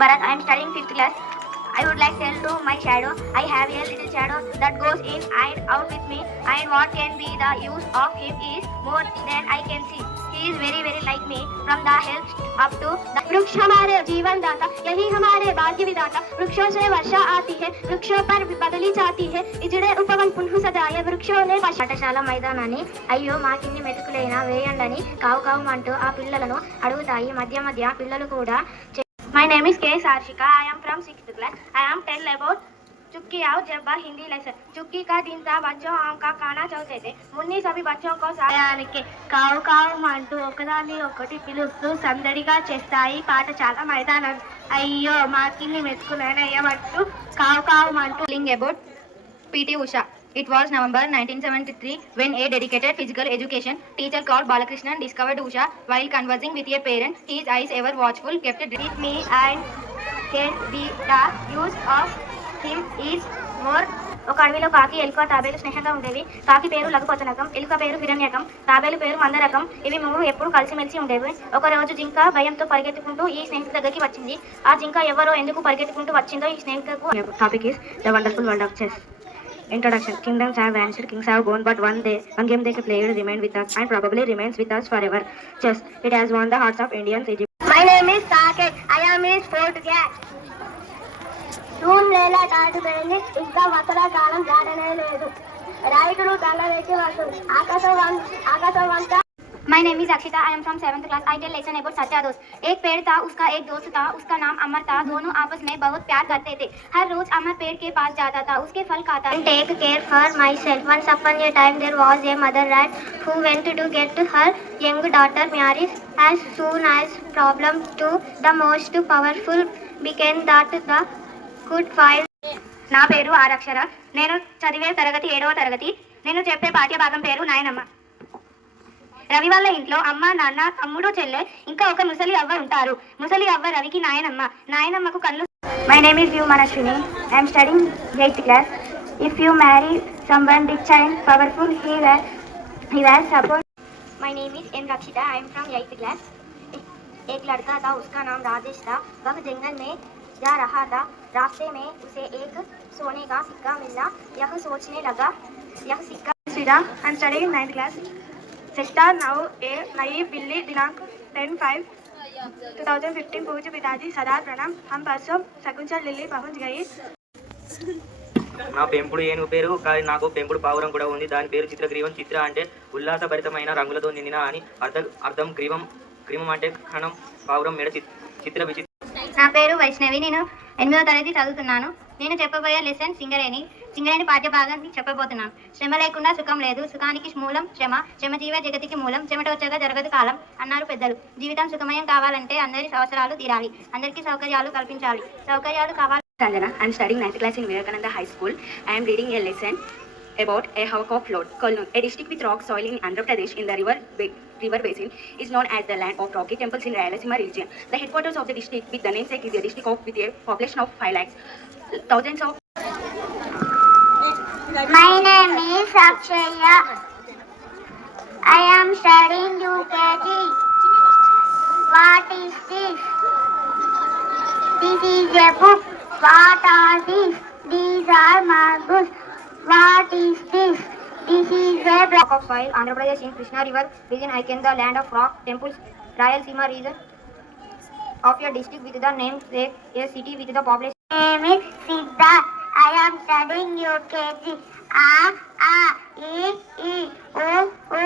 Bharat. I am studying 5th class. I would like to tell to my shadow, I have a little shadow that goes in and out with me, and what can be the use of him is more than I can see. He is very very like me from the head up to the वृक्ष हमारे जीवन दाता, यही हमारे भाग्य विधाता. वृक्षों से वर्षा आती है, वृक्षों पर बदली चाहती है, इजड़े उपवन पुनः सजाए वृक्षों ने పాఠశాల మైదానాన్ని అయ్యో మా కింది మెతుకులైనా వేయండని కావు కావుమంటూ ఆ పిల్లలను అడుగుతాయి. మధ్య మధ్య పిల్లలు కూడా. My name is K. Sarshika. I am from 6th class. I am tell about चुक्की आओ जब बार हिंदी लेसन. चुक्की का दिन था, बच्चों आम का खाना चाहते थे. मुन्नी सभी बच्चों को సాయానికి కావు కావు అంటూ ఒకదాన్ని ఒకటి పిలుస్తూ సందడిగా చేస్తాయి పాఠశాల మైదానం. అయ్యో మా కింది మెతుకులైనా ఏమంటూ కావు కావు అంటూ. About P.T. Usha. It was November 1973 when a dedicated physical education teacher called Balakrishnan discovered Usha while conversing with a parent. His eyes ever watchful kept with me and can be the use of him is more. ఒక అడవిలో కాకి, ఎలుక, తాబేలు స్నేహంగా ఉండేవి. కాకి పేరు లఘుపతనకం, ఎలుక పేరు హిరణ్యకం, తాబేలు పేరు మందరకం. ఇవి మూడు ఎప్పుడు కలిసిమెలిసి ఉండేవి. ఒక రోజు జింక భయంతో పరిగెత్తుకుంటూ ఈ స్నేహితుడి దగ్గరికి వచ్చింది. ఆ జింక ఎవరో ఎందుకు పరిగెత్తుకుంటూ వచ్చిందో ఈ స్నేహితులకు. Topic is the wonderful world of chess. Introduction. Kingdoms have vanished, kings have gone, but one game they played remained with us and probably remains with us forever. Chess. It has won the hearts of Indians. Egypt. My name is Saket. I am his fourth class. Soon Leela daatu పెరిగి ఇంకా వసల కాలం దాటనే లేదు. రైతులు దండ వేసి వస్తుంది. ఆకాశం వంట. My name is Akshita. I am from 7th class. I tell lesson about सच्चा दोस्त. एक पेड़ था, उसका एक दोस्त था, उसका नाम अमर था. दोनों आपस में बहुत प्यार करते थे. हर रोज अमर पेड़ के पास जाता था, उसके फल खाता. Take care for myself. Once upon a time there was a mother rat who went to get her young daughter married. As soon as problem to the most powerful became that the could find. నా పేరు ఆరక్షర. నేను చదివే తరగతి 7వ తరగతి. నేను చెప్పే పాఠ్య భాగం పేరు నాయనమ్మ. రవి వాళ్ళ ఇంట్లో అమ్మ, నాన్న, తమ్ముడు, చెల్లె ఇంకా ఒక ముసలి అవ్వ ఉంటారు. ముసలి అవ్వ రవికి నాయనమ్మ. నాయనమ్మకు కళ్ళు. My name is you Manaswini. I'm studying 8th class. If you marry someone rich and powerful, he will support. My name is N. Rakshita. I am from 8th class. एक लड़का था, उसका नाम राजेश था. वह जंगल में जा रहा था. रास्ते में उसे एक सोने का सिक्का मिला. यह सोचने लगा, यह सिक्का. I am studying 9th class. Sector नाउ ए नई बिल्ली दिनांक 10/5/2015 पूज्य पिताजी सदा प्रणाम. हम परसों शकुंतल लिल्ली पहुंच गई. నా పెంపుడు ఏనుగు పేరు కానీ నాకు పెంపుడు పావురం కూడా ఉంది. దాని పేరు చిత్రగ్రీవం. చిత్ర అంటే ఉల్లాసభరితమైన రంగులతో నిండిన అని అర్థం. గ్రీవం అంటే క్షణం. పావురం మెడ. చిత్ర విచిత్ర. నా పేరు వైష్ణవి. నేను 8వ తరగతి చదువుతున్నాను. నేను చెప్పబోయే లెసన్ సింగరేణి పాఠ్య భాగాన్ని చెప్పబోతున్నాను. శ్రమ లేకుండా సుఖం లేదు, సుఖానికి మూలం శ్రమ, శ్రమజీవ జగతికి మూలం, చెమట వచ్చాక జరగదు కాలం అన్నారు పెద్దలు. జీవితం సుఖమయం కావాలంటే అందరి అవసరాలు తీరాలి, అందరికీ సౌకర్యాలు కల్పించాలి. సౌకర్యాలు కావాలి. Sanjana, I am studying 9th class in Vivekananda High School. I am reading a lesson about a hawk of Lord. Kolnu, a district with rock soil in Andhra Pradesh in the river basin, is known as the land of rocky temples in Rayalaseema region. The headquarters of the district with the namesake is a district with a population of 5 lakhs. Thousands of. My name is Akshaya. I am studying UKG. What is this? This is a book. What are these? These are marbles. What is this? This is a block of soil. Andhra Pradesh in Krishna River region. I can the land of rock temples. Rayalaseema region of your district with the name say a city with the population. My name is Siddharth. I am studying UKG. A E I O U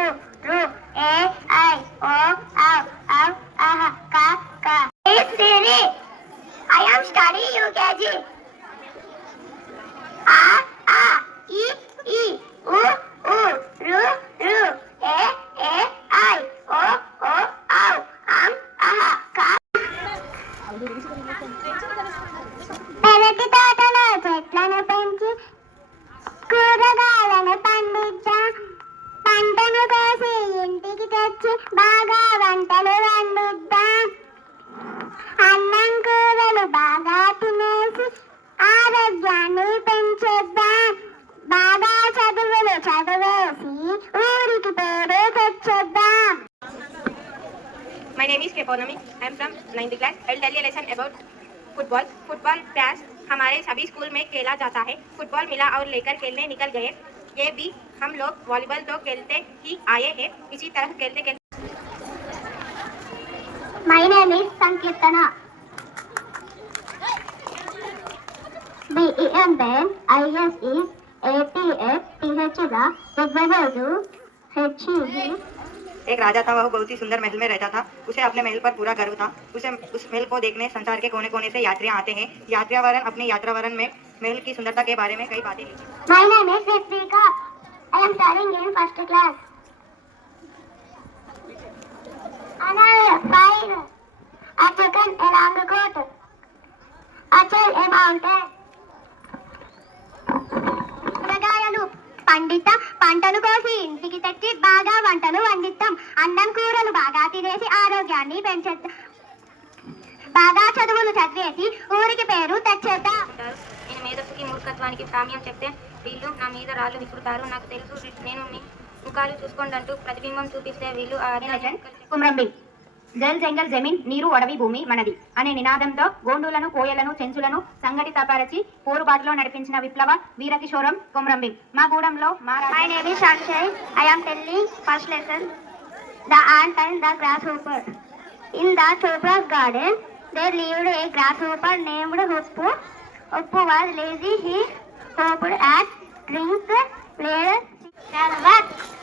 Ru A I O Au Au Aha Ka Ka. Hey Siri, I am studying UKG. A E I O U Ru Ru A I O O Au Am Aha Ka. పెరటి తోటలో చెట్లను పెంచి కూరగాయలను పండించా, పంటను కోసి ఇంటికి తెచ్చి బాగా వంటలు వండిద్దాం. అన్నం కూరలు బాగా తినేసి ఆరోగ్యాన్ని పెంచేద్దాం. బాగా చదువులు చదివేసి ఊరికి పేరు తెచ్చేద్దాం. My name is K. Purnami. I am from 9th class. I will tell you a lesson about football football प्यास हमारे सभी स्कूल में खेला जाता है। फुटबॉल मिला और लेकर खेलने निकल गए। ये भी हम लोग वॉलीबॉल तो खेलते ही आए हैं। इसी तरह खेलते खेलते My name is Sankirtana. BEN IS is APF THEVWHEV. एक राजा था, वह बहुत ही सुंदर महल में रहता था। उसे अपने महल पर पूरा गर्व था। उस महल को देखने संसार के कोने कोने से यात्रियां आते हैं। यात्रावरण अपने यात्रावरण में महल की सुंदरता के बारे में कई बातें लिखी। My name is Ritvika. I am studying in first class. Another 5. A chicken along the court. Achal a mountain. కూరగాయలు పండిత పంటలు కోసి ఇంటికి తెచ్చి బాగా వంటలు వండిస్తాం. అన్నం కూరలు బాగా తినేసి ఆరోగ్యాన్ని పెంచేద్దాం. బాగా చదువులు చదివేసి ఊరికి పేరు తెచ్చేద్దాం. నేను మేధస్సుకి మూర్ఖత్వానికి సామ్యం చెప్తే వీళ్ళు నా మీద రాళ్ళు విసురుతారు. నాకు తెలుసు నేను మీ ముఖాలు చూసుకోండి అంటూ ప్రతిబింబం చూపిస్తే వీళ్ళు ఆ కుమ్రంబి జల్ జంగల్ జమీన్ నీరు అడవి భూమి మనది అనే నినాదంతో గోండులను కోయలను చెంచులను సంఘటితపరచి పోరుబాటులో నడిపించిన విప్లవ వీరకిషోరం కుమ్రంబి మా గూడెంలో My name is Shanshay. I am telling first lesson. The ant and the grasshopper. In the Chopra's garden, there lived a grasshopper named Huppu. Huppu was lazy. He hoped at drinks, played, and worked.